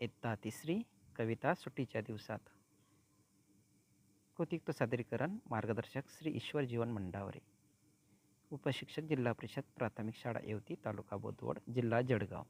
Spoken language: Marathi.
इयत्ता तिसरी कविता सुट्टीच्या दिवसात. कृतिक्त सादरीकरण मार्गदर्शक श्री ईश्वर जीवन मंडावरे. उपशिक्षक जिल्हा परिषद प्राथमिक शाळा येवती तालुका बोदवड जिल्हा जळगाव.